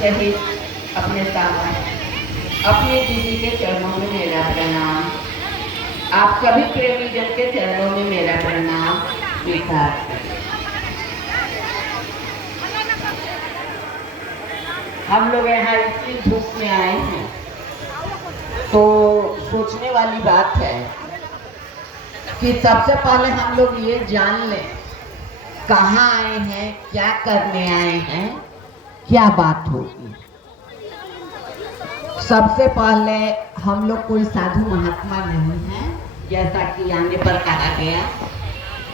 सहित अपने सामने अपनी दीदी के चरणों में मेरा प्रणाम। आप सभी प्रेमी जन के चरणों में मेरा प्रणाम स्वीकार करें। हम लोग यहाँ इतनी धूप में आए हैं तो सोचने वाली बात है कि सबसे पहले हम लोग ये जान लें कहाँ आए हैं, क्या करने आए हैं, क्या बात होगी। सबसे पहले हम लोग कोई साधु महात्मा नहीं हैं, जैसा कि आने पर कहा गया।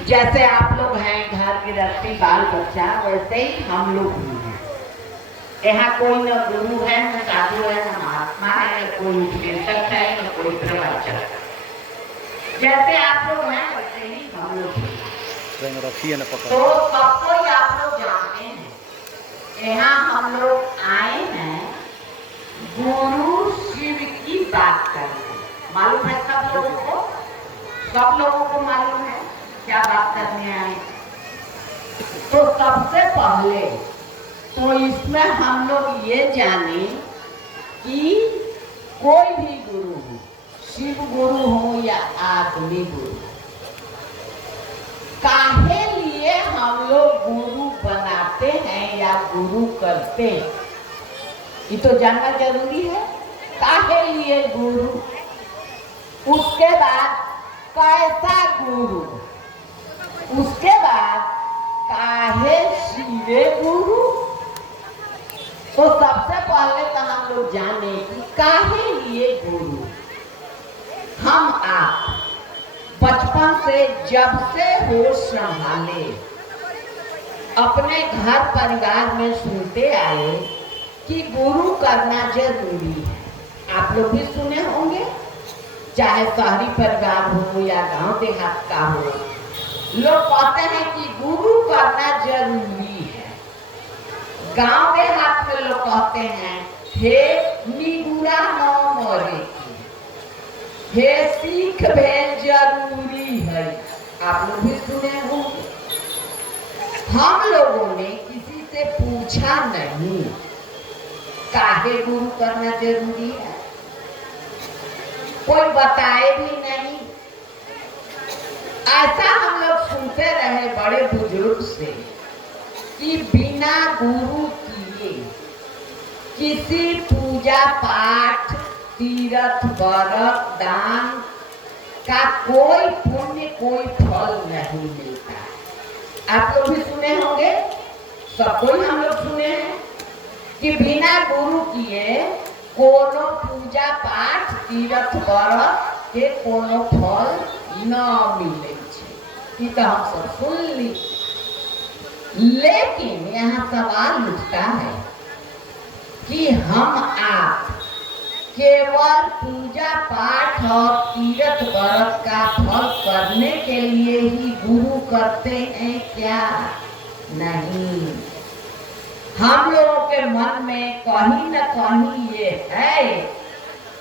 जैसे आप लोग हैं घर गृहस्थी बाल बच्चा, वैसे ही हम लोग भी हैं। यहाँ कोई न गुरु है, न साधु है, न महात्मा है, न कोई उपदेशक है, न कोई प्रवचक। जैसे आप लोग हैं वैसे ही हम लोग हैं। तो सबको आप लोग जानते हैं यहाँ हम लोग आए हैं गुरु शिव की बात करने। मालूम है सब लोगों को? सब लोगों को मालूम है क्या बात करने आए। तो सबसे पहले तो इसमें हम लोग ये जाने कि कोई भी गुरु हो, शिव गुरु हो या आदमी गुरु, काहे लिए हम लोग गुरु बनाते हैं या गुरु करते हैं, ये तो जानना जरूरी है। काहे लिए गुरु, उसके बाद कैसा गुरु, उसके बाद काहे शिवे गुरु। तो सबसे पहले तो हम लोग जाने कि काहे लिए गुरु। हम आप बचपन से जब से होश संभाले अपने घर परिवार में सुनते आए कि गुरु करना जरूरी है। आप लोग भी सुने होंगे, चाहे शहरी परिवार हो या गांव देहात का हो, लोग कहते हैं कि गुरु करना जरूरी है। गांव देहात में लोग कहते हैं हे निगुरा न मरे, हे सीख भेल जरूरी है। आप लोग भी सुने होंगे। हम लोगों ने किसी से पूछा नहीं काहे गुरु करना जरूरी है, कोई बताए भी नहीं। ऐसा हम लोग सुनते रहे बड़े बुजुर्ग से कि बिना गुरु किए किसी पूजा पाठ, तीर्थ व्रत, दान का कोई पुण्य, कोई फल नहीं मिलता। आप लोग भी सुने होंगे, सब कोई हम लोग सुने हैं कि बिना गुरु किए कोनो पूजा पाठ, तीर्थ व्रत के कोनो फल न मिले। ये तो हम सब सुन ली। लेकिन यहाँ सवाल उठता है कि हम आप केवल पूजा पाठ और तीर्थ व्रत का फल करने के लिए ही गुरु करते हैं क्या? नहीं। हम लोगों के मन में कहीं न कहीं ये है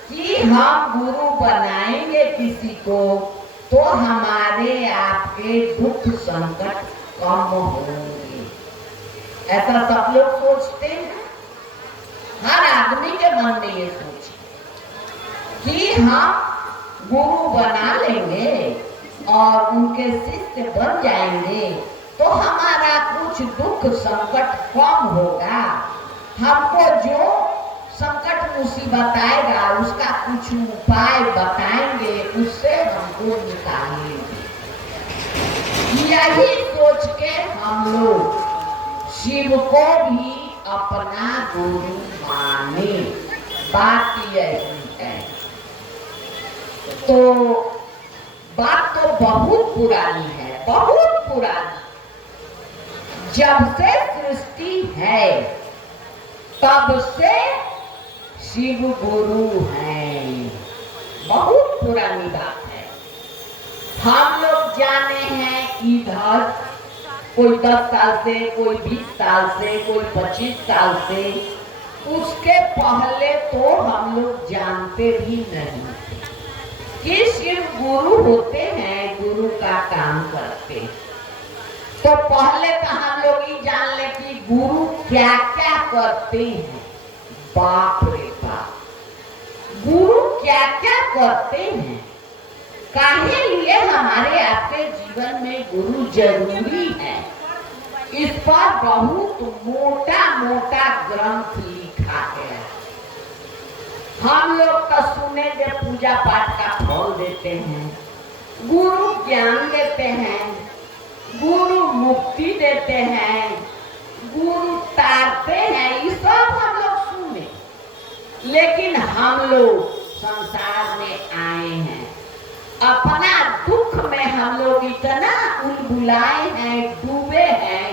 कि हम गुरु बनाएंगे किसी को तो हमारे आपके दुख संकट कम होंगे। ऐसा सब लोग सोचते हैं। हर आदमी के मन में ये सोच कि हम गुरु बना लेंगे और उनके शिष्य बन जाएंगे तो हमारा कुछ दुख संकट कम होगा। हमको जो संकट मुसीबत आएगा उसका कुछ उपाय बताएंगे, उससे हमको निकालेंगे। यही सोच के हम लोग शिव को भी अपना गुरु माने। बात यही है। तो बात तो बहुत पुरानी है, बहुत पुरानी। जब से सृष्टि है तब से शिव गुरु हैं। बहुत पुरानी बात है। हम लोग जाने हैं इधर कोई 10 साल से, कोई 20 साल से, कोई 25 साल से। उसके पहले तो हम लोग जानते भी नहीं कि शिव गुरु होते हैं, गुरु का काम करते हैं। तो पहले तो हम लोग ये जान ले कि गुरु क्या क्या करते हैं। बाप रे बाप, गुरु क्या क्या करते हैं, काहे लिए हमारे आपके जीवन में गुरु जरूरी है, इस पर बहुत मोटा मोटा ग्रंथ लिखा है। हम लोग तो सुने जब पूजा पाठ का फल देते हैं, गुरु ज्ञान देते हैं, गुरु मुक्ति देते हैं, गुरु तारते हैं, ये सब हम लोग सुने। लेकिन हम लोग संसार में आए हैं, अपना दुख में हम लोग इतना उलबुलाए हैं, डूबे हैं,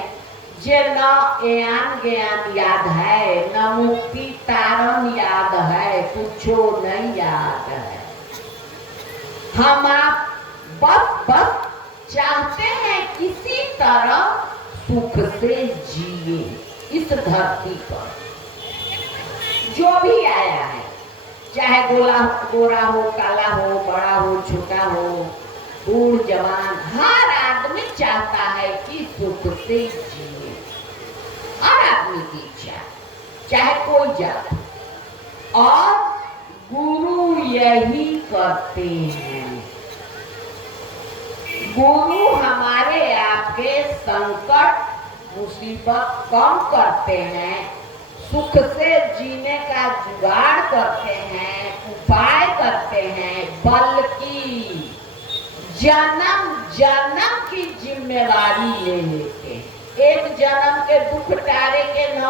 जे न ज्ञान ज्ञान याद है, न मुक्ति तारण याद है, कुछो नहीं याद है। हम आप बस चाहते हैं किसी तरह सुख से जिए इस धरती पर। जो भी आया है, चाहे गोरा हो, काला हो, बड़ा हो, छोटा हो, बूढ़ जवान, हर आदमी चाहता है कि सुख से जिए। हर आदमी की इच्छा, चाहे कोई जात। और गुरु यही करते हैं। गुरु हमारे आपके संकट मुसीबत कम करते हैं, सुख से जीने का जुगाड़ करते हैं, उपाय करते हैं, बल्कि जन्म जन्म की जिम्मेवारी ले लेते हैं। एक जन्म के दुख टारे के न,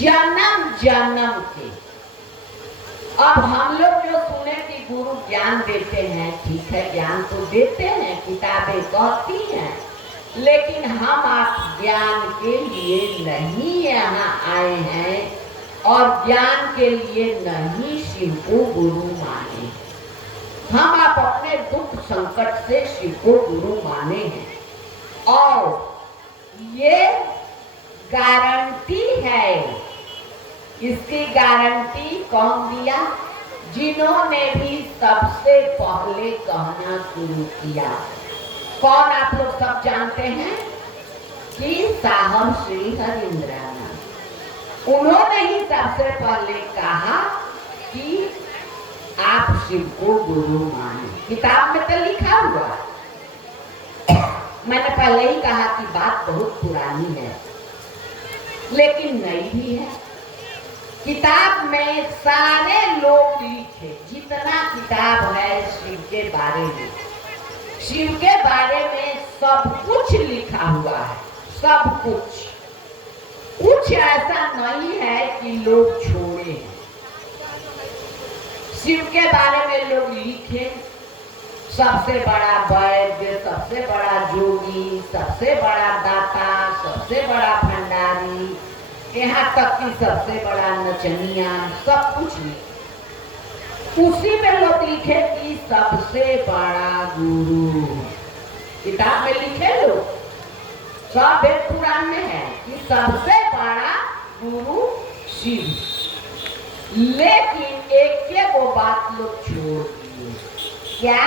जन्म जन्म के। अब हम लोग जो सुने कि गुरु ज्ञान देते हैं, ठीक है, ज्ञान तो देते हैं, किताबें कहती हैं, लेकिन हम आप ज्ञान के लिए नहीं यहाँ आए हैं और ज्ञान के लिए नहीं शिव को गुरु माने। हम आप अपने दुख संकट से शिव को गुरु माने हैं। और ये गारंटी है, इसकी गारंटी कौन दिया? जिन्होंने भी सबसे पहले कहना शुरू किया। कौन आप लोग सब जानते हैं कि साहब श्री हरिंद्रानंद। उन्होंने ही सबसे पहले कहा कि आप शिव को गुरु माने। किताब में तो लिखा हुआ। मैंने पहले ही कहा कि बात बहुत पुरानी है, लेकिन नई भी है। किताब में सारे लोग लिखे, जितना किताब है शिव के बारे में, शिव के बारे में सब कुछ लिखा हुआ है, सब कुछ। कुछ ऐसा नहीं है कि लोग छोड़े हैं। शिव के बारे में लोग लिखे, सबसे बड़ा वैद्य, सबसे बड़ा जोगी, सबसे बड़ा दाता, सबसे बड़ा भंडारी, यहाँ तक कि सबसे बड़ा नचनिया, सब कुछ लिखे। उसी में लोग लिखे कि सबसे बड़ा गुरु। किताब में लिखे लोग, सब वेद पुराण में है कि सबसे बड़ा गुरु शिव। लेकिन एक वो बात लोग छोड़ दिए। क्या?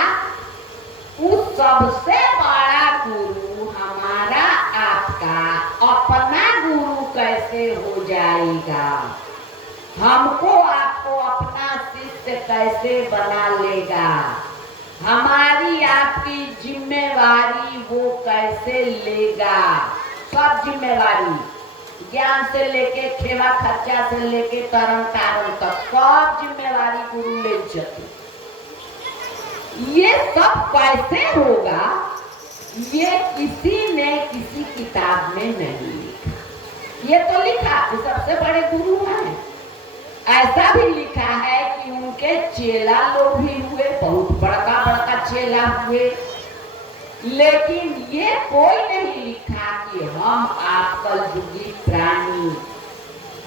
उस सबसे बड़ा गुरु हमारा आपका अपना गुरु कैसे हो जाएगा? हमको आपको अपना शिष्य कैसे बना लेगा? हमारी आपकी जिम्मेवारी वो कैसे लेगा? सब जिम्मेवारी, ज्ञान से लेके सेवा खर्चा से लेके तरन तारण तक सब जिम्मेवारी गुरु ले जाती। ये सब कैसे होगा? ये किसी ने किसी किताब में नहीं लिखा। ये तो लिखा कि सबसे बड़े गुरु हैं। ऐसा भी लिखा है कि उनके चेला लोग भी हुए, बहुत बड़का बड़का चेला हुए। लेकिन ये कोई नहीं लिखा कि हम आप कलयुगी प्राणी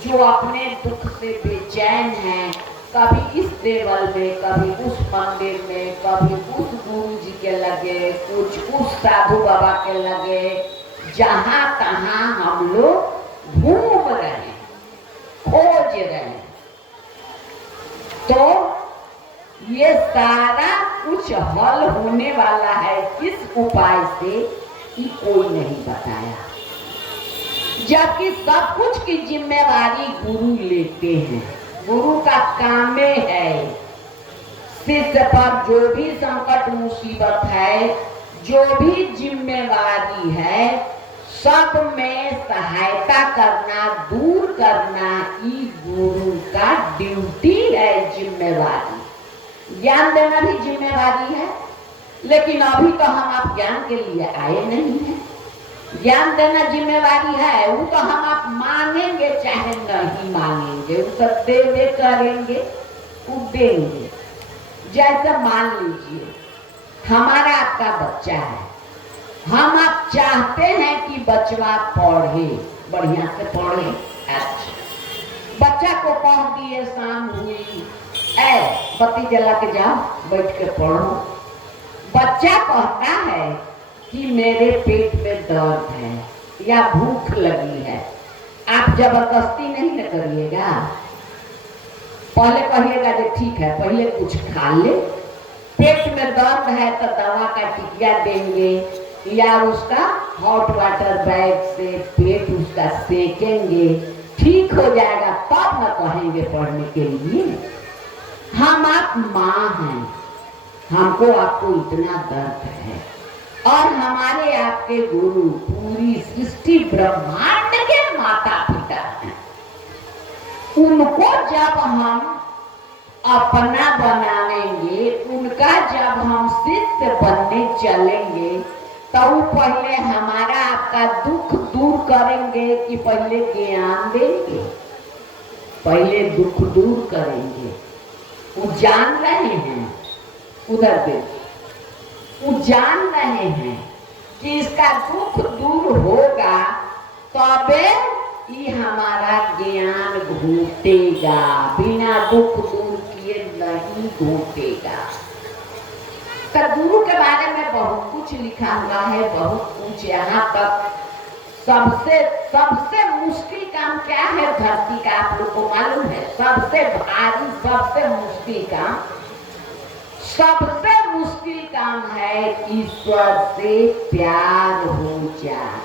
जो अपने दुख से बेचैन हैं, कभी इस देवल में, कभी उस मंदिर में, कभी उस गुरु जी के लगे, कुछ उस साधु बाबा के लगे, जहाँ तहाँ हम लोग घूम रहे हैं, खोज रहे हैं। तो ये सारा कुछ हल होने वाला है किस उपाय से? ये कोई नहीं बताया, जबकि सब कुछ की जिम्मेवारी गुरु लेते हैं। गुरु का काम है शिष्य पर जो भी संकट मुसीबत है, जो भी जिम्मेवारी है, सब में सहायता करना, दूर करना ये गुरु का ड्यूटी है, जिम्मेवारी। ज्ञान देना भी जिम्मेवारी है, लेकिन अभी तो हम आप ज्ञान के लिए आए नहीं हैं। ज्ञान देना जिम्मेवारी है, वो तो हम आप मानेंगे चाहे नहीं मानेंगे, वो सब देवे करेंगे, वो देंगे। जैसे मान लीजिए हमारा आपका बच्चा है, हम आप चाहते हैं कि बच्चा पढ़े, बढ़िया से पढ़े। अच्छा, बच्चा को कह दिए शाम हुई, बत्ती जला के जाओ, बैठ के पढ़ो। बच्चा कहता है कि मेरे पेट में दर्द है या भूख लगी है। आप जबरदस्ती नहीं न करिएगा, पहले कहिएगा कि ठीक है पहले कुछ खा ले। पेट में दर्द है तो दवा का टिकिया देंगे या उसका हॉट वाटर बैग से पेट उसका सेकेंगे, ठीक हो जाएगा, तब न कहेंगे पढ़ने के लिए। हम आप माँ हैं, हमको आपको इतना दर्द है, और हमारे आपके गुरु पूरी सृष्टि ब्रह्मांड के माता पिता हैं। उनको जब हम अपना बनाएंगे, उनका जब हम शिष्य बनने चलेंगे, तो पहले हमारा आपका दुख दूर करेंगे कि पहले ज्ञान देंगे? पहले दुख दूर करेंगे। वो जान रहे हैं, उधर देखो, वो जान रहे हैं कि इसका दुख दूर होगा तबे ये हमारा ज्ञान घूटेगा, बिना दुख दूर किए नहीं घूटेगा। तो गुरु के बारे में बहुत कुछ लिखा हुआ है, बहुत कुछ। यहाँ तक सबसे मुश्किल काम क्या है धरती का, आप लोग को मालूम है? सबसे भारी, सबसे मुश्किल काम, सबसे मुश्किल काम है ईश्वर से प्यार हो जाए,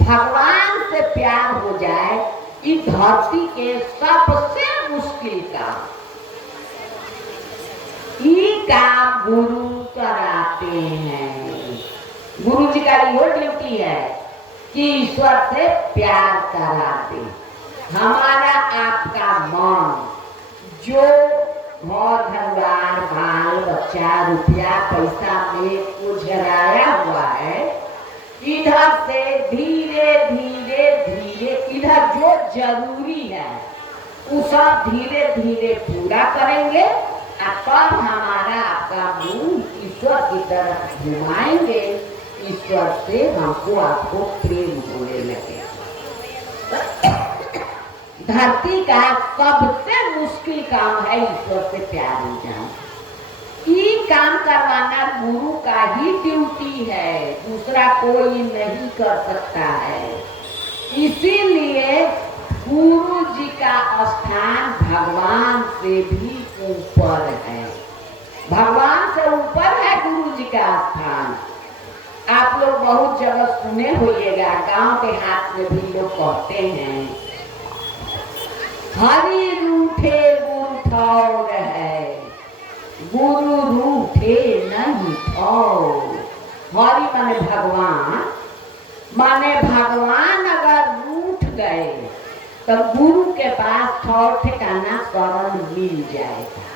भगवान से प्यार हो जाए। इस धरती के सबसे मुश्किल काम, ये काम गुरु कराते हैं। गुरु जी का यो ड्यूटी है कि ईश्वर से प्यार करा दे। हमारा आपका मन जो घर घरवार बाल बच्चा रुपया पैसा में गुजराया हुआ है, इधर से धीरे धीरे धीरे इधर जो जरूरी है वो सब धीरे धीरे पूरा करेंगे, और तब हमारा आपका मुंह ईश्वर की तरफ घुमाएंगे। ईश्वर से हमको आपको प्रेम होने लगे। धरती का सबसे मुश्किल काम है ईश्वर से प्यार हो जाना। ये काम करवाना गुरु का ही ड्यूटी है, दूसरा कोई नहीं कर सकता है। इसीलिए गुरु जी का स्थान भगवान से भी ऊपर है, भगवान से ऊपर है गुरु जी का स्थान। आप लोग बहुत जगह सुने होइएगा, गांव देहात में भी लोग कहते हैं हरि रूठे गुरु ठौर है, गुरु रूठे नहीं ठौर। हरि माने भगवान, माने भगवान अगर रूठ गए तो गुरु के पास ठौर ठिकाना शरण मिल जाएगा,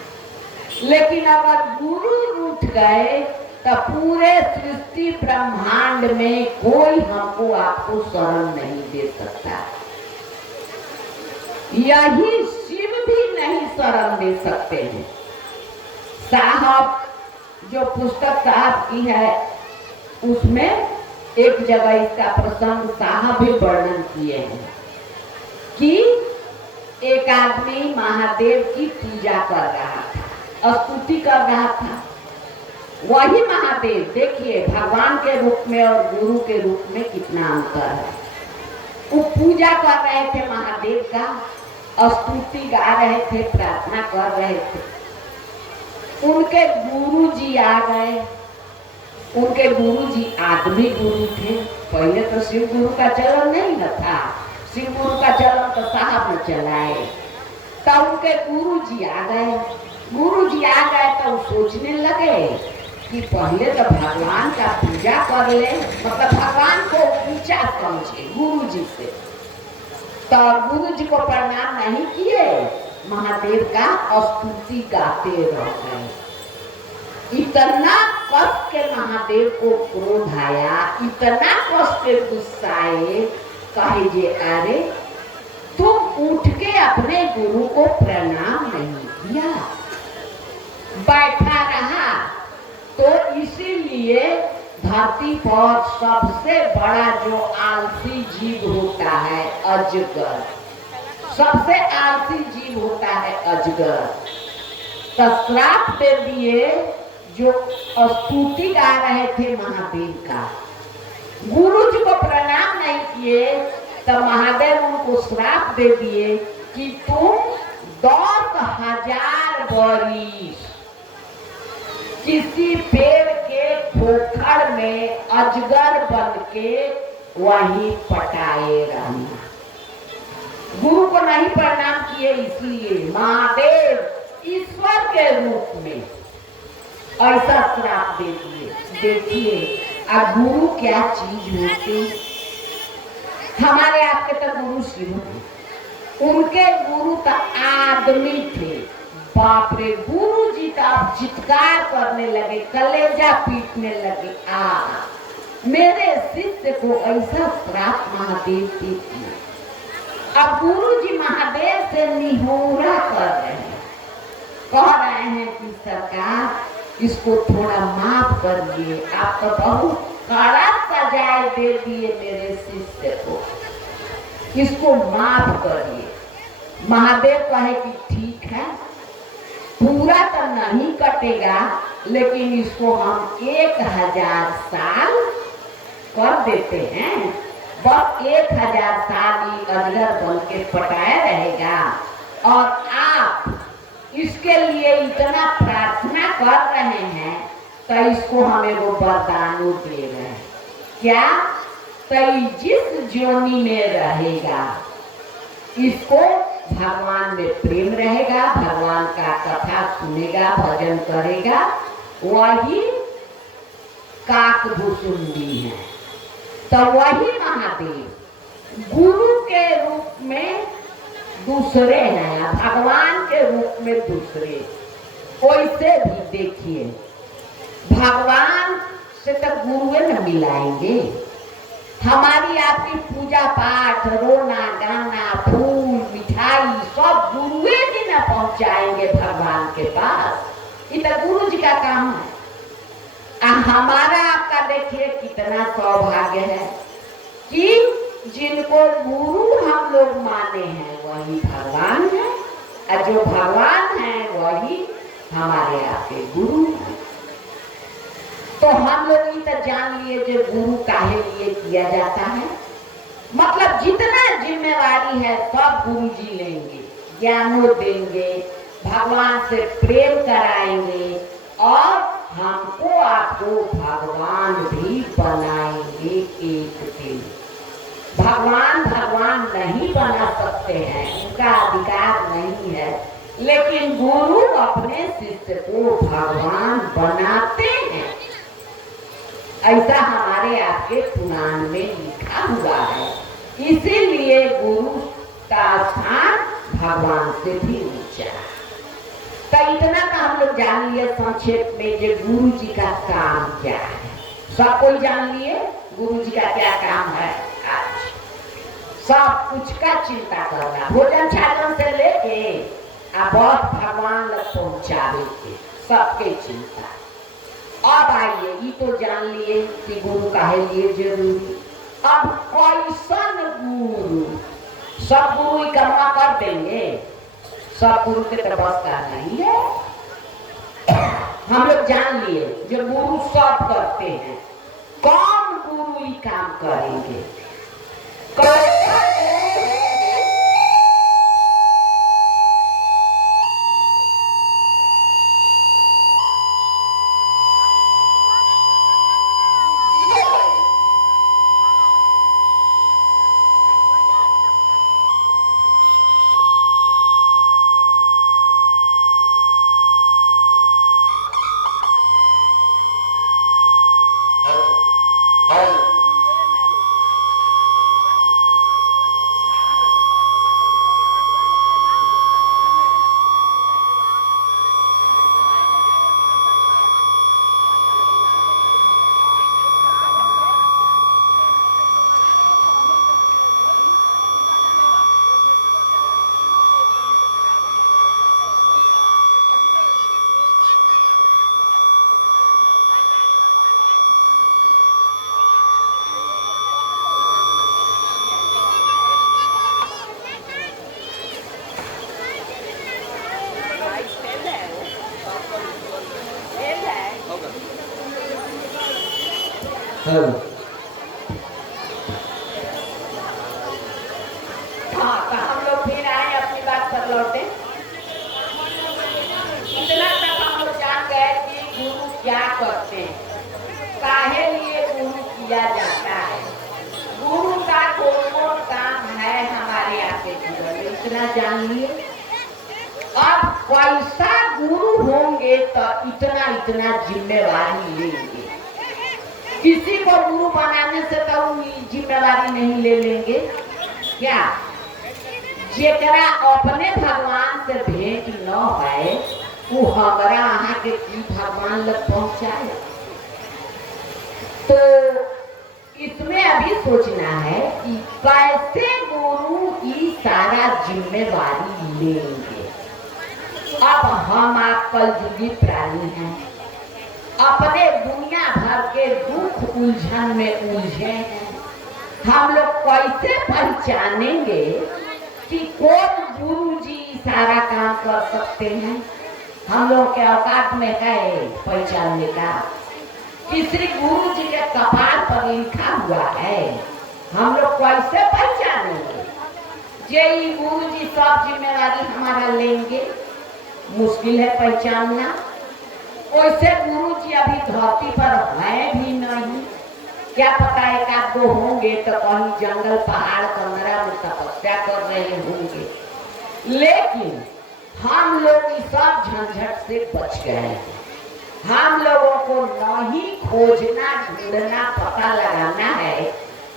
लेकिन अगर गुरु रूठ गए तो पूरे सृष्टि ब्रह्मांड में कोई हमको आपको शरण नहीं दे सकता। यही शिव भी नहीं शरण दे सकते हैं। साहब जो पुस्तक साहब की है उसमें एक जगह इसका प्रसंग साहब भी वर्णन किए हैं कि एक आदमी महादेव की पूजा कर रहा था, स्तुति कर रहा था। वही महादेव, देखिए भगवान के रूप में और गुरु के रूप में कितना अंतर है। वो पूजा कर रहे थे महादेव का, स्तुति गा रहे थे, प्रार्थना कर रहे थे। उनके गुरु जी आ गए, उनके गुरु जी आदमी गुरु थे। पहले तो शिव गुरु का चलन नहीं न था, शिव गुरु का चलन तो साहब ने चलाए। तब उनके गुरु जी आ गए। गुरु जी आ गए तो सोचने लगे कि पहले तो भगवान का पूजा कर ले, मतलब भगवान को ऊंचा समझे गुरु जी से। तो गुरु जी को प्रणाम नहीं किए, महादेव का स्तुति गाते रह गए। इतना कष्ट के महादेव को क्रोध आया, इतना कष्ट के गुस्साए, कहे जे अरे तुम उठ के अपने गुरु को प्रणाम नहीं किया, बैठा रहा। तो इसीलिए धरती पर सबसे बड़ा जो आलसी जीव होता है अजगर, सबसे आलसी जीव होता है अजगर। तो श्राप दे दिए, जो स्तुति गा रहे थे महादेव का, गुरु जी को प्रणाम नहीं किए, तो महादेव उनको श्राप दे दिए कि तुम 10,000 वर्ष किसी पेड़ के खोखड़ में अजगर बन के वहीं पटाए रहना। गुरु को नहीं प्रणाम किए, इसलिए महादेव ईश्वर के रूप में ऐसा श्राप दे दिए। देखिए गुरु क्या चीज होती। हमारे आपके तो गुरु शिव थे, उनके गुरु तो आदमी थे। बाप रे, गुरु जी तो आप चित्कार करने लगे, कलेजा पीटने लगे। मेरे शिष्य को ऐसा श्राप महादेव दे दिए। अब गुरु जी महादेव से निहोरा कर रहे हैं, कह रहे हैं कि सरकार इसको थोड़ा माफ करिए, आप तो बहुत कड़ा सजाए दे दिए मेरे शिष्य को, इसको माफ करिए। महादेव कहे कि ठीक है, पूरा तो नहीं कटेगा, लेकिन इसको हम 1000 साल कर देते हैं। बस 1000 साल ही अजगर बन के पटाया रहेगा, और आप इसके लिए इतना प्रार्थना कर रहे हैं, तो इसको हमें वो वरदान दे रहे हैं। क्या? तो जिस जोनी में रहेगा, इसको भगवान में प्रेम रहेगा, भगवान का कथा सुनेगा, भजन करेगा, वही काकभूषुंडी है। तो वही महादेव गुरु के रूप में दूसरे हैं, भगवान के रूप में दूसरे। वैसे भी देखिए, भगवान से तो गुरु न मिलाएंगे। हमारी आपकी पूजा पाठ, रोना गाना, फूल मिठाई सब गुरुए जी न पहुंचाएंगे भगवान के पास। ये तो गुरु जी का काम है। हमारा आपका देखिए कितना सौभाग्य है कि जिनको गुरु हम लोग माने हैं वही भगवान है, और जो भगवान है वही हमारे आपके गुरु हैं। तो हम लोग ये तो जान लिए जो गुरु काहे लिए किया जाता है। मतलब जितना जिम्मेवारी है सब गुरु जी लेंगे, ज्ञानो देंगे, भगवान से प्रेम कराएंगे, और हमको आपको भगवान भी बनाएंगे एक दिन। भगवान भगवान नहीं बना सकते हैं, उनका अधिकार नहीं है, लेकिन गुरु अपने शिष्य को भगवान बनाते हैं। ऐसा हमारे आपके पुराण में लिखा हुआ है। इसीलिए गुरु का स्थान भगवान से भी ऊंचा। तो इतना तो हम लोग जान लिए संक्षेप में जो गुरु जी का काम क्या है। सब कोई जान लिए गुरु जी का क्या काम है। आज सब कुछ का चिंता करना, भोजन छाजन से लेके बहुत भगवान तक पहुंचावे के सबके चिंता। अब आइए, ये तो जान लिए कि गुरु काहे लिए जरूरी। अब कैसन गुरु? सब गुरु ही कर्मा कर देंगे, सब गुरु के तो बस का नहीं है। हम लोग जान लिए जो गुरु सब करते हैं, कौन गुरु ही काम करेंगे। हेलो। हाँ, तो हम लोग फिर आए अपनी बात पर लौटे। इतना तक हम लोग जान गए कि गुरु क्या करते हैं, काहे लिए गुरु किया जाता है, गुरु का कौन कौन काम है हमारे आपके जीवन में, इतना जान लिए। अब कैसा गुरु होंगे तो इतना इतना जिम्मेवारी लेंगे। किसी को गुरु बनाने से तो जिम्मेवारी नहीं ले लेंगे क्या? जेकरा अपने भगवान से भेंट न है वो हमारा यहाँ के भगवान लग पहुंचाए। तो इसमें अभी सोचना है कि कैसे गुरु की सारा जिम्मेवारी लेंगे। अब हम आप कलयुगी प्राणी हैं, अपने दुनिया भर के दुख उलझन में उलझे हैं। हम लोग कैसे पहचानेंगे कि कौन गुरु जी सारा काम कर सकते हैं? हम लोग के औकात में है पहचानने का कि श्री गुरु जी के कपाल पर लिखा हुआ है। हम लोग कैसे पहचानेंगे? जे गुरु जी सब जिम्मेवारी हमारा लेंगे, मुश्किल है पहचानना। वैसे गुरु जी अभी धरती पर है भी नहीं, क्या पता एक आध दो होंगे तो कहीं जंगल पहाड़ कमरा में तपस्या कर रहे होंगे। लेकिन हम लोग इस सब झंझट से बच गए हैं। हम लोगों को नहीं खोजना, ढूंढना, पता लगाना है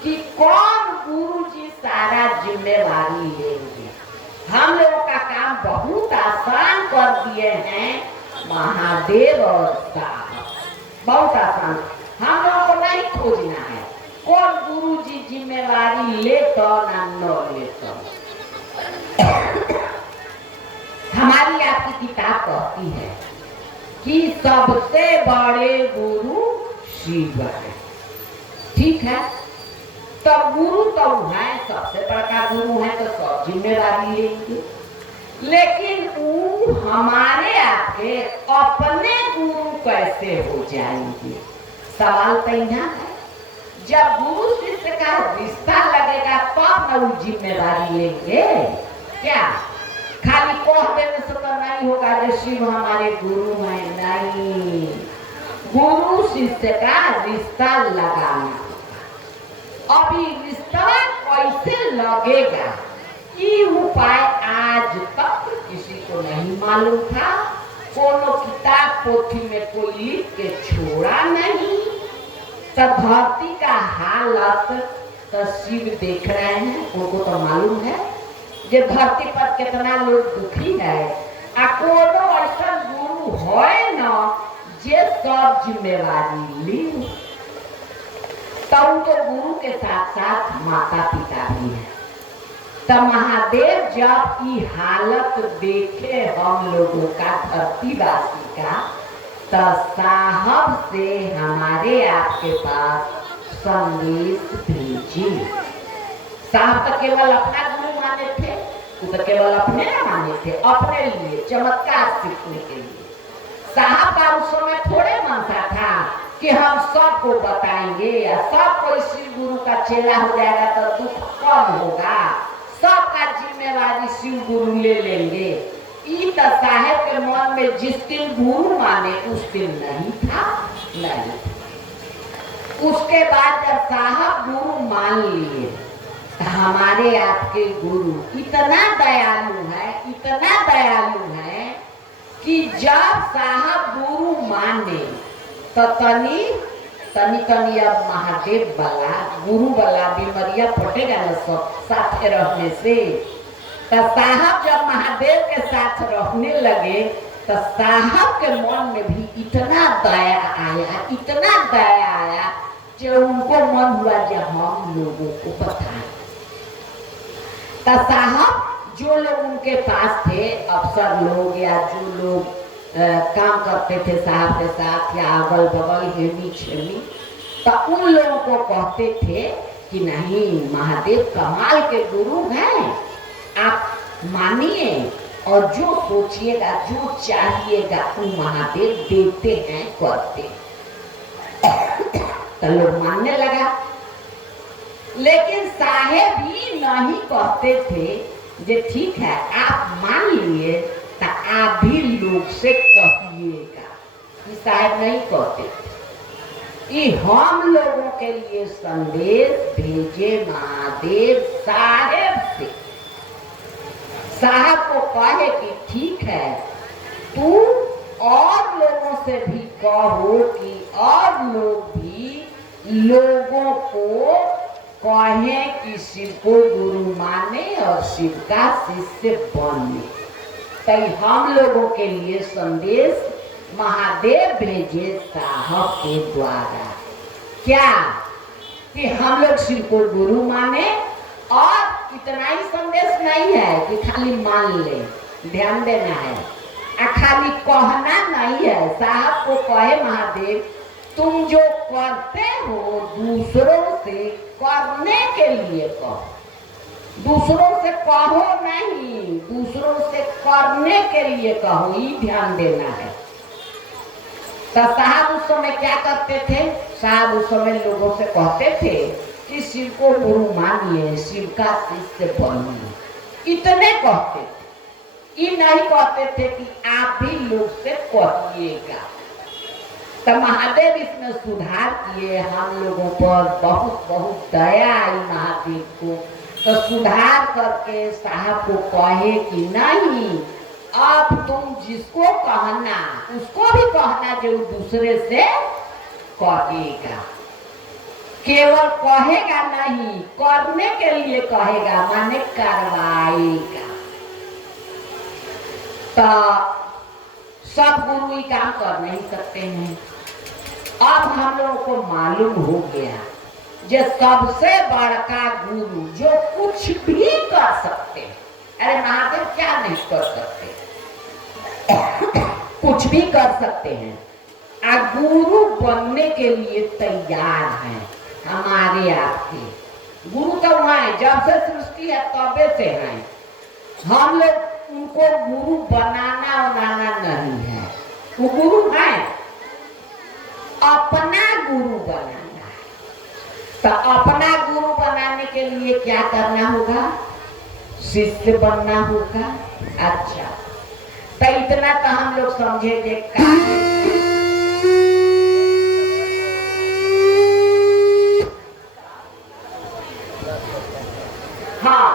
कि कौन गुरु जी सारा जिम्मेवारी लेंगे। हम लोगों का काम बहुत आसान कर दिए हैं महादेव और साहब, बहुत आसान। हम लोगों को नहीं खोजना है कौन गुरु जी जिम्मेवारी ले तो ना न ले तो। हमारी आपकी किताब कहती है कि सबसे बड़े गुरु शिव है। ठीक है, तो गुरु तो है, सबसे बड़ा गुरु है तो सब जिम्मेवारी लेंगे। लेकिन वो हमारे आपके अपने गुरु कैसे हो जाएंगे? सवाल तो यहाँ है। जब गुरु शिष्य का रिश्ता लगेगा तब न वो जिम्मेवारी लेंगे क्या? खाली कह देने से तो नहीं होगा जो शिव हमारे गुरु हैं, नहीं। गुरु शिष्य का रिश्ता लगाना। अभी रिश्ता कैसे लगेगा ये उपाय आज तक किसी को नहीं मालूम था। कोनो किताब पोथी में कोई लिख के छोड़ा नहीं। तो धरती का हालत तो शिव देख रहे हैं, उनको तो मालूम है जे धरती पर कितना लोग दुखी है। आ कोनो ऐसा गुरु है न जे सब जिम्मेवारी ली। तो उनके गुरु के साथ साथ माता पिता भी है। तो महादेव जब ये हालत देखे हम लोगों का धरतीवासी का, तो साहब से हमारे आपके पास संदेश भेजी। साहब तो केवल अपना गुरु माने थे, वो तो केवल अपने माने थे, अपने लिए चमत्कार सीखने के लिए। साहब का उस समय थोड़े मनसा था कि हम सबको बताएंगे या सब कोई शिव गुरु का चेला हो जाएगा तो दुख कम होगा, सबका जिम्मेवारी शिव गुरु ले लेंगे। ई तो साहेब के मन में जिस दिन गुरु माने उस दिन नहीं था, नहीं। उसके बाद जब साहब गुरु मान लिए, हमारे आपके गुरु इतना दयालु है, इतना दयालु है कि जब साहब गुरु माने तो तनी अब महादेव वाला गुरु वाला बीमारियां फटेगा न सब साथ रहने से। तो साहब जब महादेव के साथ रहने लगे तो साहब के मन में भी इतना दया आया, इतना दया आया जो उनको मन हुआ जो हम लोगों को बताएं। तो साहब जो लोग उनके पास थे, अफसर लोग या जो लोग काम करते थे साहब के साथ या अगल बगल हेमी छेमी, तो उन लोगों को कहते थे कि नहीं, महादेव कमाल के गुरु हैं, आप मानिए और जो सोचिएगा जो चाहिएगा वो महादेव देते हैं, करते। तो लोग मानने लगा। लेकिन साहेब ही नहीं कहते थे जे ठीक है आप मान लिए तो आप भी लोग से कहिएगा। साहेब नहीं कहते थे। ये हम लोगों के लिए संदेश भेजे महादेव साहेब से। साहब को कहे कि ठीक है तू और लोगों से भी कहो कि और लोग भी लोगों को कहें कि शिव को गुरु माने और शिव का शिष्य बने। तो हम लोगों के लिए संदेश महादेव भेजे साहब के द्वारा। क्या कि हम लोग शिव को गुरु माने, और इतना ही संदेश नहीं है कि खाली मान ले, ध्यान देना है। खाली कहना नहीं है। साहब को कहे महादेव तुम जो करते हो दूसरों से करने के लिए कहो, दूसरों से कहो नहीं, दूसरों से करने के लिए कहो, ये ध्यान देना है। तो साहब उस समय क्या करते थे? साहब उस समय लोगों से कहते थे कि शिव को गुरु मानिए, शिव का शिष्य बनिए, इतने कहते थे। ये नहीं कहते थे कि आप भी लोग से कहिएगा। तो महादेव इसमें सुधार किए। हम लोगों पर बहुत बहुत दया आई महादेव को। तो सुधार करके साहब को कहे कि नहीं, अब तुम जिसको कहना उसको भी कहना जो दूसरे से कहेगा। केवल कहेगा नहीं, करने के लिए कहेगा, माने करवाएगा। तो सब गुरु ही काम कर नहीं सकते हैं। अब हम लोगों को मालूम हो गया जो सबसे बड़का गुरु जो कुछ भी कर सकते हैं। अरे महादेव क्या नहीं कर सकते? कुछ भी कर सकते हैं। गुरु बनने के लिए तैयार हैं हमारे आपके। गुरु तो वहाँ है, जब से सृष्टि है तबे से हैं। हम लोग उनको गुरु बनाना नहीं है। वो गुरु है, अपना गुरु बनाना है। तो अपना गुरु बनाने के लिए क्या करना होगा? शिष्य बनना होगा। अच्छा, तो इतना तो हम लोग समझे जे हाँ,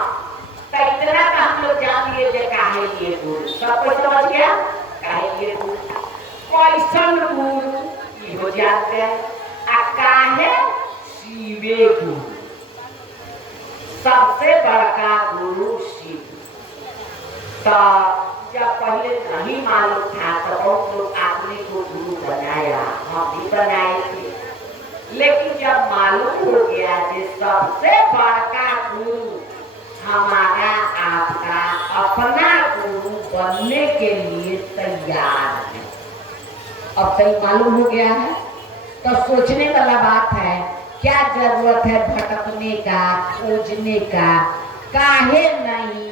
तो इतना तो हम लोग जान लिए जे काहे लिए गुरु। सब कुछ समझ गया काहे लिए गुरु, कैसन गुरु ये हो जाते हैं। काहे शिवे गुरु, सबसे बड़का गुरु शिव। तो जब पहले नहीं मालूम था तो बहुत लोग अपने को गुरु बनाया, हम भी बनाए थे। लेकिन जब मालूम हो गया कि सबसे बड़का गुरु हमारा आपका अपना गुरु बनने के लिए तैयार है, अब तक मालूम हो गया है। तो सोचने वाला बात है, क्या जरूरत है भटकने का, खोजने का? काहे नहीं,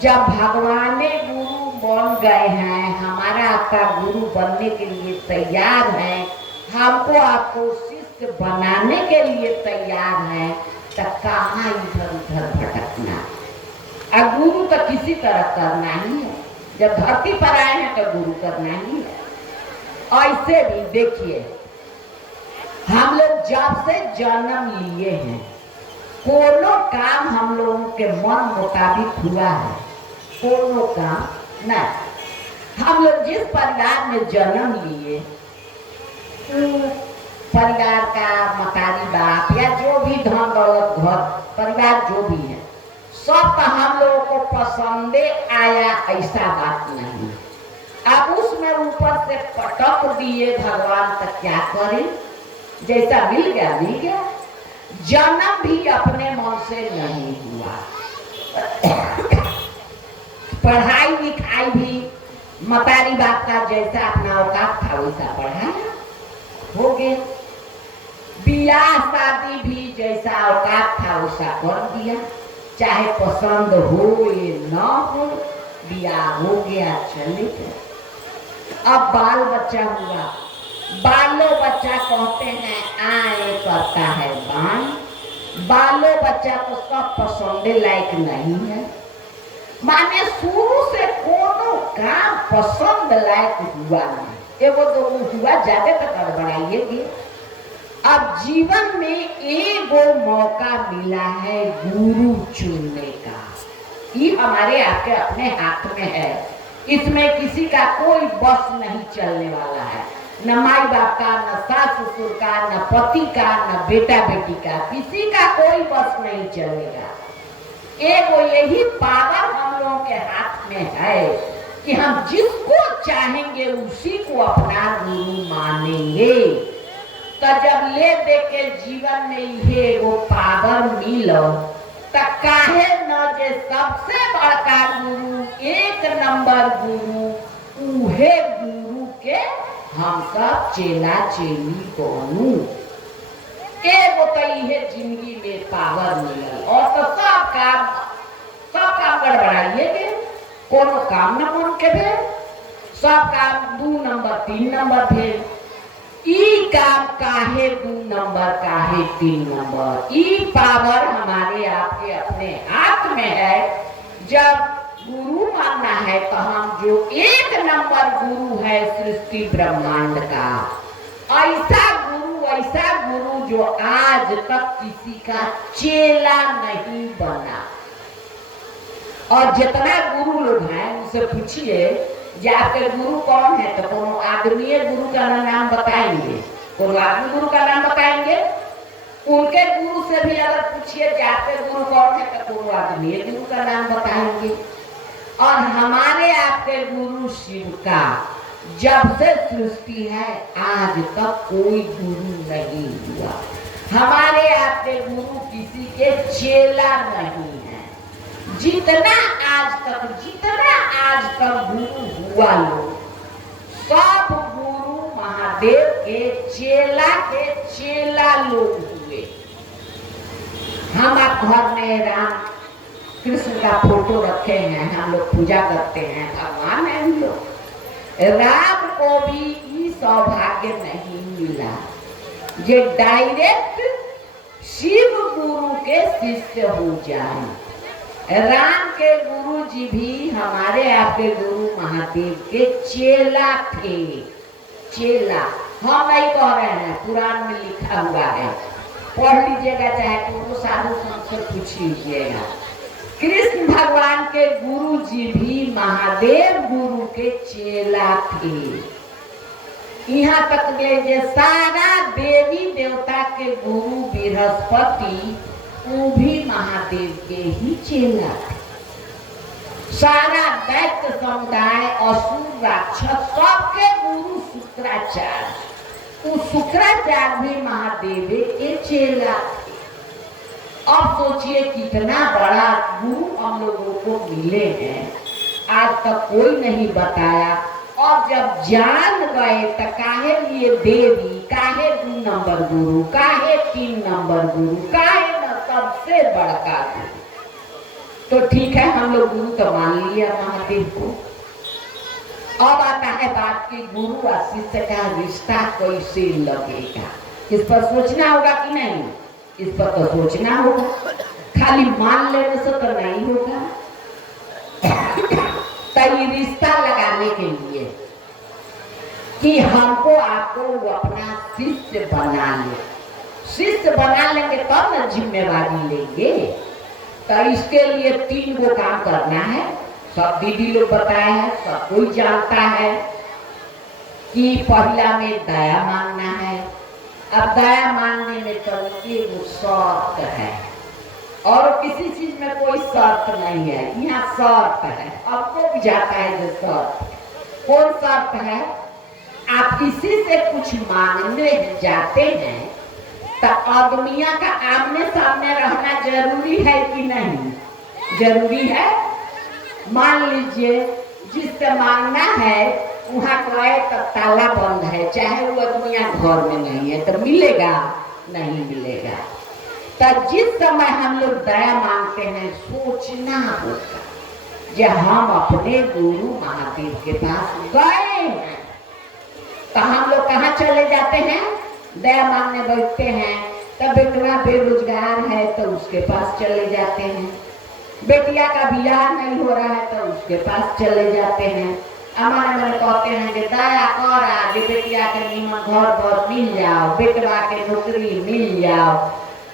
जब भगवान गुरु बन गए हैं, हमारा आपका गुरु बनने के लिए तैयार है, हमको आपको शिष्य बनाने के लिए तैयार है, तो कहाँ इधर उधर भटकना? गुरु तो किसी तरह करना ही है। जब धरती पर आए हैं तो गुरु करना ही है। ऐसे भी देखिए, हम लोग जब से जन्म लिए हैं, कोनो काम हम लोगों के मन मुताबिक हुआ है? कोनो काम नहीं। हम लोग जिस परिवार में जन्म लिए, परिवार का मतारी बाप या जो भी धन दौलत घर परिवार जो भी है, सब का हम लोगों को पसंदे आया, ऐसा बात नहीं। अब उसमें ऊपर से पटक दिए भगवान, तक क्या करें? जैसा मिल गया। जन्म भी अपने मन से नहीं हुआ, पढ़ाई लिखाई भी मतारी बाप का जैसा अपना औकात था वैसा पढ़ाया हो गया। बियाह शादी भी जैसा औकात था वैसा कर दिया, चाहे पसंद हो या न हो, बियाह हो गया, चले गए। अब बाल बच्चा हुआ बालो बच्चा कहते हैं आए करता है बाण, बालो बच्चा तो सब पसंदे लायक नहीं है। माने शुरू से कोनो काम पसंद लायक हुआ नहीं, एगो तो हुआ ज्यादा तो गड़बड़ाइएगी। अब जीवन में एगो मौका मिला है गुरु चुनने का, ये हमारे आपके अपने हाथ में है। इसमें किसी का कोई बस नहीं चलने वाला है, न माई बाप का, न सास ससुर का, न पति का, न बेटा बेटी का, किसी का कोई बस नहीं चलेगा। एगो यही पावर हम लोगों के हाथ में है कि हम जिसको चाहेंगे उसी को अपना गुरु मानेंगे। तो जब ले दे के जीवन में ये वो पावर मिलो तो काहे न जे सबसे बड़का गुरु, एक नंबर गुरु, उहे गुरु के हम सब चेला चेली बनू। एगो तो ये जिंदगी में पावर मिलल और तो सब काम गड़बड़ाइए, कोनो काम न मन के भे, सब काम 2 नंबर 3 नंबर भेल। ई काम काहे 2 नंबर काहे 3 नंबर, ई पावर हमारे आपके अपने हाथ में है। जब गुरु मानना है तो हम जो 1 नंबर गुरु है सृष्टि ब्रह्मांड का, ऐसा गुरु जो आज तक किसी का चेला नहीं बना। और जितना गुरु लोग हैं उनसे पूछिए आपके गुरु कौन है, तो कोनो आदमी गुरु का नाम बताएंगे, कोनो आदमी गुरु का नाम बताएंगे। उनके गुरु से भी अगर पूछिए आपके गुरु कौन है, तो कोनो आदमी गुरु का नाम बताएंगे। और हमारे आपके गुरु शिव का जब से सृष्टि है आज तक कोई गुरु नहीं हुआ। हमारे आपके गुरु किसी के चेला नहीं है। जितना आज तक गुरु हुआ लोग, सब गुरु महादेव के चेला लोग हुए। हम आप घर में राम कृष्ण का फोटो रखे हैं, हम लोग पूजा करते हैं, भगवान है हम लोग। राम को भी ये सौभाग्य नहीं मिला जे डायरेक्ट शिव गुरु के शिष्य हो जाए। राम के गुरु जी भी हमारे आपके गुरु महादेव के चेला थे। चेला हम नहीं कह रहे हैं, पुराण में लिखा हुआ है, पढ़ लीजिएगा, चाहे तो साधु संत से पूछ लीजिएगा। कृष्ण भगवान के गुरु जी भी महादेव गुरु के चेला थे। यहाँ तक जे सारा देवी देवता के गुरु बृहस्पति वो भी महादेव के ही चेला थे। सारा दैत्य समुदाय, असुर, राक्षस, सबके गुरु शुक्राचार्य, वो शुक्राचार्य भी महादेव के चेला थे। अब सोचिए कितना बड़ा गुरु हम लोगों को मिले हैं, आज तक कोई नहीं बताया। और जब जान गए तो काहे लिए देवी, काहे 2 नंबर गुरु, काहे 3 नंबर गुरु, काहे न सबसे बड़का गुरु। तो ठीक है, हम लोग गुरु तो मान लिया महादेव को। अब आता है बात की गुरु और शिष्य का रिश्ता कैसे लगेगा। इस पर सोचना होगा कि नहीं, इस पर तो सोचना होगा, खाली मान लेने से तो नहीं होगा। तो रिश्ता लगाने के लिए कि हमको आपको अपना शिष्य बना ले, शिष्य बना लेंगे तब ना जिम्मेवारी लेंगे। तो इसके लिए 3 गो काम करना है। सब दीदी लोग बताया है, सब कोई जानता है कि पहला में दया मांगना है। अब दया मांगने में तो वो शर्त है, और किसी चीज में कोई शर्त नहीं है, यहाँ शर्त है। आपको भी जाता है जो शर्त, कौन शर्त है? आप किसी से कुछ मांगने जाते हैं तो आदमिया का आमने सामने रहना जरूरी है कि नहीं? जरूरी है। मान लीजिए जिससे मांगना है वहाँ गए तो ताला बंद है, चाहे वो आदमिया घर में नहीं है, तो मिलेगा? नहीं मिलेगा। तो जिस समय हम लोग दया मांगते हैं सोचना होगा जब हम अपने गुरु महादेव के पास गए हैं तो हम लोग कहाँ चले जाते हैं? दया मांगने बैठते हैं। तब बेटवा बेरोजगार है तो उसके पास चले जाते हैं, बेटिया का बियाह नहीं हो रहा है तो उसके पास चले जाते हैं। हमारे मन कहते हैं कि दया कर आगे बेटिया के नीमन घर पर मिल जाओ, बेटवा के नौकरी मिल जाओ।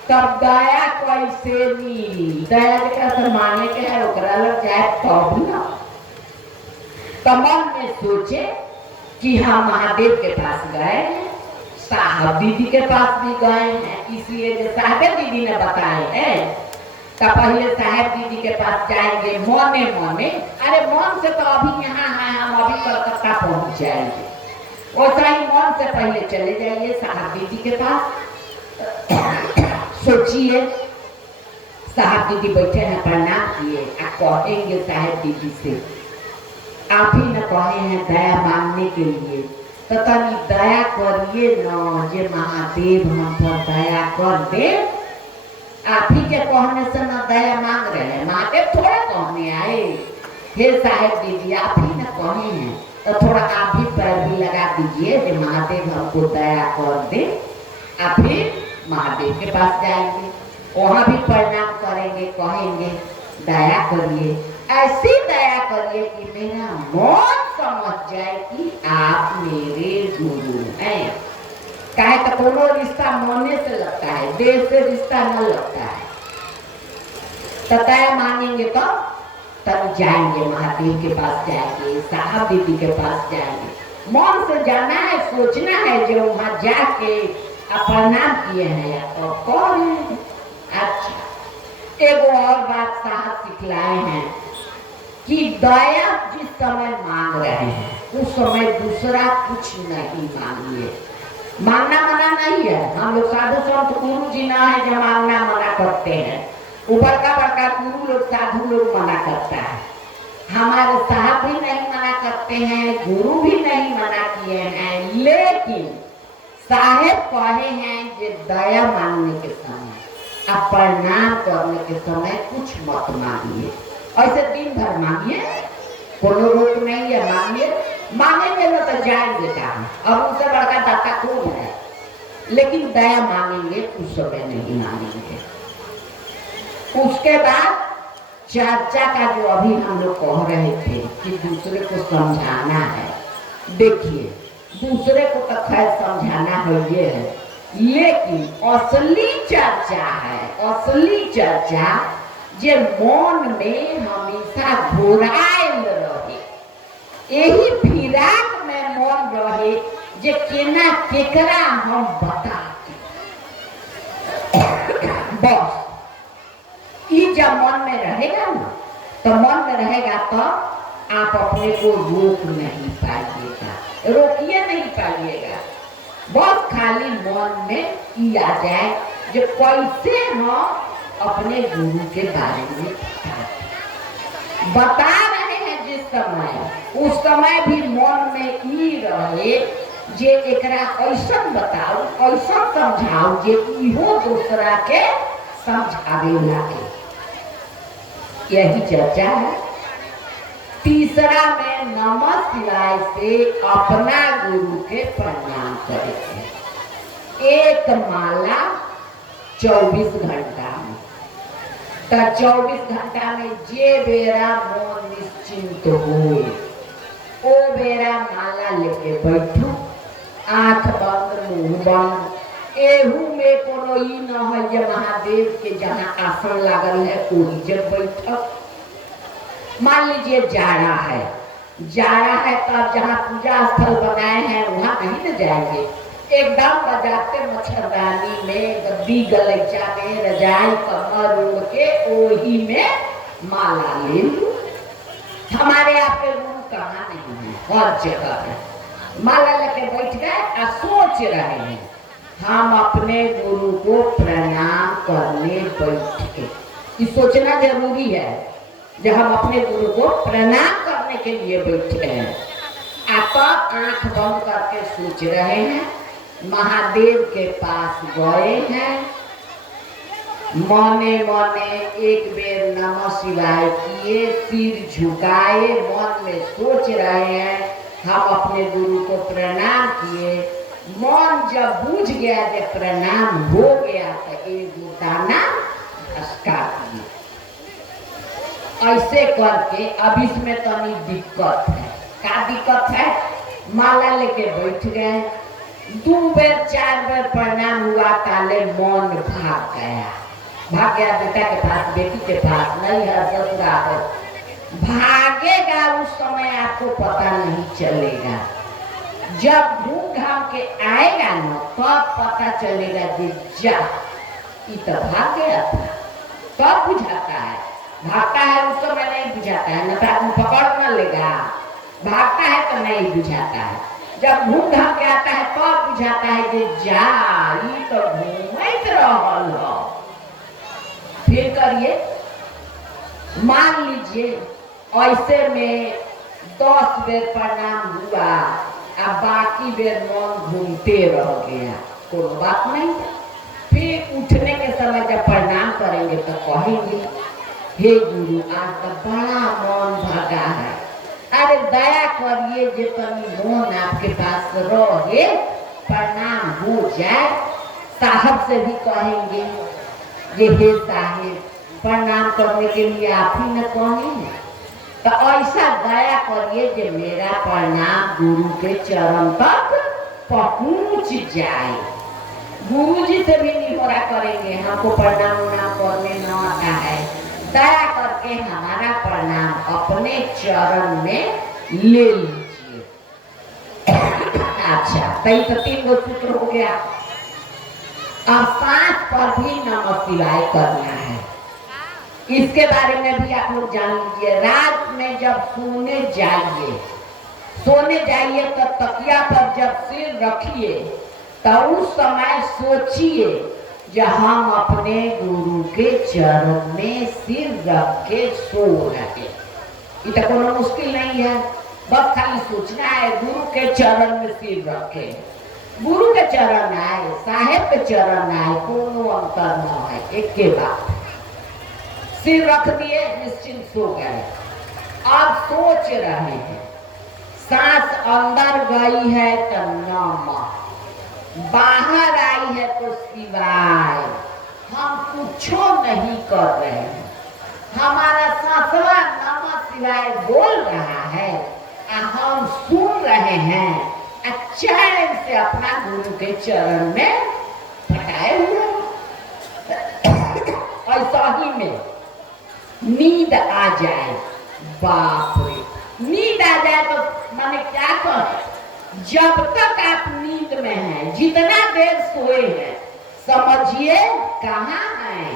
तब दया कैसे मिली? दया के माने के है ओकरा लग जाए तब ना। तो मन में सोचे कि हम महादेव के पास गए, साहब दीदी के पास भी गए हैं, इसलिए जो साहब दीदी ने बताए हैं तो पहले साहब दीदी के पास जाएंगे मने मने। अरे मन से तो अभी यहाँ है, हम अभी कलकत्ता पहुँच जाएंगे। वैसा ही मन से पहले चले जाइए साहब दीदी के पास। सोचिए साहब दीदी बैठे हैं, प्रणाम किए, आप कहेंगे साहब दीदी से आप ही न कहे हैं दया मांगने के लिए, तो तनी दया करिए न, जे महादेव हम पर दया कर दे। आप ही के कहने से न दया मांग रहे हैं, महादेव थोड़ा कहने आए। हे साहब दीदी आप ही न कहे हैं तो थोड़ा आप ही पैर भी लगा दीजिए जे महादेव हमको दया कर दे। आप ही महादेव के पास जाएंगे, वहाँ भी प्रणाम करेंगे, कहेंगे दया करिए, ऐसी दया करिए कि मेरा मन समझ जाए कि आप मेरे गुरु हैं। काहे तो कोनो रिश्ता मने से लगता है, देह से रिश्ता न लगता है। तो दया मांगेंगे तो तब जाएंगे महादेव के पास, जाएंगे साहब दीदी के पास जाएंगे। मन से जाना है, सोचना है जो वहाँ जाके प्रणाम किए हैं या तो कौन है। अच्छा एक और बात साहब सिखलाए हैं कि दया जिस समय मांग रहे हैं उस समय दूसरा कुछ नहीं मांगिए। मांगना मना नहीं है, हम लोग साधु संत गुरु जी ना है जो मांगना मना करते हैं, ऊपर का बड़का गुरु लोग साधु लोग मना करता है। हमारे साहब भी नहीं मना करते हैं, गुरु भी नहीं मना किए हैं, लेकिन साहेब कहे हैं कि दया मांगने के समय आप प्रणाम करने के समय कुछ मत मांगिए। ऐसे दिन भर मांगिए, कोनो रोक नहीं है, मांगिए। मांगेंगे ना तो जाएंगे कहाँ, अब उनसे बड़का दाता कौन है। लेकिन दया मांगेंगे उस समय नहीं मांगेंगे। उसके बाद चर्चा का जो अभी हम लोग कह रहे थे कि दूसरे को समझाना है, देखिए दूसरे को तो खैर समझाना है ये है, लेकिन असली चर्चा है, असली चर्चा जे मन में हमेशा घोरायल रहे, यही फिराक में मन रहे जे केना केकरा हम बता बस। ये जब मन में रहेगा ना तो मन में रहेगा तो आप अपने को रोक नहीं पाइएगा, रोकिए नहीं पाइएगा। बस खाली मन में ये आ जाए जो कैसे हम अपने गुरु के बारे में बता रहे हैं जिस समय, उस समय भी मन में ये रहे जे एकरा ऐसा बताओ, ऐसा समझाओ जे इहो दूसरा के समझावे लागे। यही चर्चा है। तीसरा में नमः शिवाय से अपना गुरु के प्रणाम करेंगे। एक माला 24 घंटा में, तो 24 घंटा में जे बेरा मन निश्चिंत हो ओ बेरा माला लेके बैठू, आंख बंद मुंह बंद। एहू में कोनो ई न है जे महादेव के जहाँ आसन लागल है ओही जब बैठक। मान लीजिए जाड़ा है, जाड़ा है तब जहाँ पूजा स्थल बनाए हैं वहाँ नहीं न जाएंगे, एकदम बजाते मच्छरदानी में, गद्दी गलैचा में, रजाई कमर ओढ़ के ओही में माला ले लो। हमारे यहाँ पे गुरु कहाँ नहीं है, हर जगह है। माला लेके बैठ गए और सोच रहे हैं हम अपने गुरु को प्रणाम करने बैठे। ये सोचना जरूरी है जब हम अपने गुरु को प्रणाम करने के लिए बैठे हैं। आप आंख बंद करके सोच रहे हैं, महादेव के पास गए हैं, मने मने एक बेर नमः शिवाय किए, सिर झुकाए, मन में सोच रहे हैं हम अपने गुरु को प्रणाम किए। मन जब बूझ गया कि प्रणाम हो गया तो एक दाना खसका दिए। ऐसे करके अब इसमें तनी दिक्कत है। क्या दिक्कत है? माला लेके बैठ गए, 2 बेर 4 बेर प्रणाम हुआ, ताले मन भाग गया। भाग गया बेटा के पास, बेटी के पास, नहीं है ससुराल, भागेगा उस समय आपको पता नहीं चलेगा। जब घूम घाम के आएगा ना तब पता चलेगा कि जा ये तो भाग गया था, तब बुझाता है। भागता है उस समय नहीं बुझाता है, न तो पकड़ न लेगा। भागता है तो नहीं बुझाता है, जब घूम घाम के आता है तब बुझाता है कि जा ये तो घूमत रहल हो। फिर करिए, मान लीजिए ऐसे में 10 बेर प्रणाम हुआ, अब बाकी बेर मन घूमते रह गया, कोई बात नहीं। फिर उठने के समय जब प्रणाम करेंगे तो कहेंगे हे गुरु आज तो बड़ा मन भागा है, अरे दया करिए जे तनी मन आपके पास रहे, प्रणाम हो जाए। साहब से भी कहेंगे ये हे साहेब प्रणाम करने के लिए आप ही न कहें, तो ऐसा दया करिए कि मेरा प्रणाम गुरु के चरण तक पहुंच जाए। गुरु जी से भी निहोरा करेंगे, हमको प्रणाम करने न आता है, दया करके हमारा प्रणाम अपने चरण में ले लीजिए। अच्छा, तो 3 गो सूत्र हो गया। अब सांस पर भी नमः शिवाय करना है। इसके बारे में भी आप लोग जान लीजिए। रात में जब सोने जाइए तो तकिया पर जब सिर रखिए तो उस समय सोचिए जब हम अपने गुरु के चरण में सिर रख के सो रहे। ये तो कोई मुश्किल नहीं है, बस खाली सोचना है गुरु के चरण में सिर रखे। गुरु के चरण आए, साहेब के चरण आए, कोनो अंतर न है, एक के बाद सिर रख दिए, निश्चिंत सो गए। अब सोच रहे हैं सांस अंदर गई है तो नमः, बाहर आई है तो शिवाय। हम कुछ नहीं कर रहे हैं, हमारा सांसवा नमः शिवाय बोल रहा है, हम सुन रहे हैं, चैन से अपना गुरु के चरण में फटाए हुए। ऐसा ही में नींद आ जाए, बाप रे, नींद आ जाए तो माने क्या कर, जब तक आप नींद में हैं, जितना देर सोए हैं, समझिए कहाँ हैं,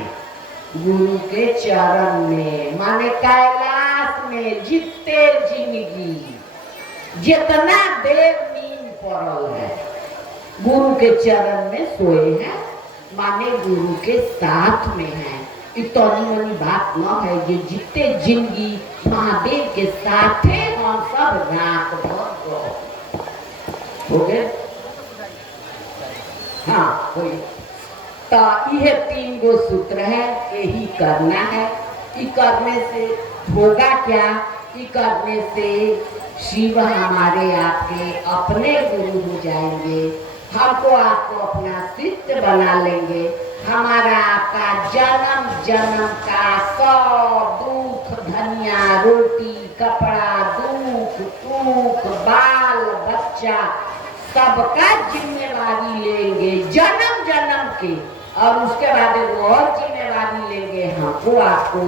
गुरु के चरण में, माने कैलाश में। जितने जिंदगी जितना देर नींद पड़ल है, गुरु के चरण में सोए हैं, माने गुरु के साथ में हैं। इतनी मनी बात न है कि जितने जिंदगी महादेव के साथ है, हम सब रात भर हो गए। हाँ कोई तो यह 3 गो सूत्र है, यही करना है। ये करने से होगा क्या? ये करने से शिव हमारे आपके अपने गुरु हो जाएंगे, हमको आपको अपना शिष्य बना लेंगे। हमारा आपका जन्म जन्म का सब दुख, धनिया, रोटी, कपड़ा, दुख, बाल बच्चा सबका जिम्मेवारी लेंगे जन्म जन्म की, और उसके बाद और जिम्मेवारी लेंगे हमको आपको।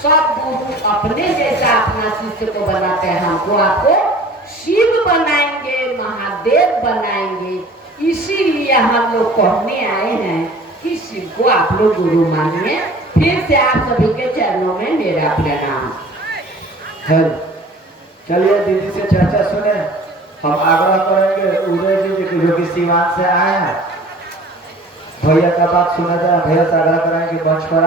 सब गुरु अपने जैसा अपना शिष्य को बनाते हैं, हमको आपको शिव बनाएंगे, महादेव बनाएंगे। इसीलिए हम लोग कहने आए हैं कि शिव को आप लोग गुरु मानिए। फिर से आप सभी के चरणों में मेरा प्रणाम। चलिए दीदी से चर्चा सुने। हम आग्रह करेंगे उदय जी जो कि सीवान से आए हैं, भैया का बात सुना जाए। भैया से आग्रह करेंगे मंच पर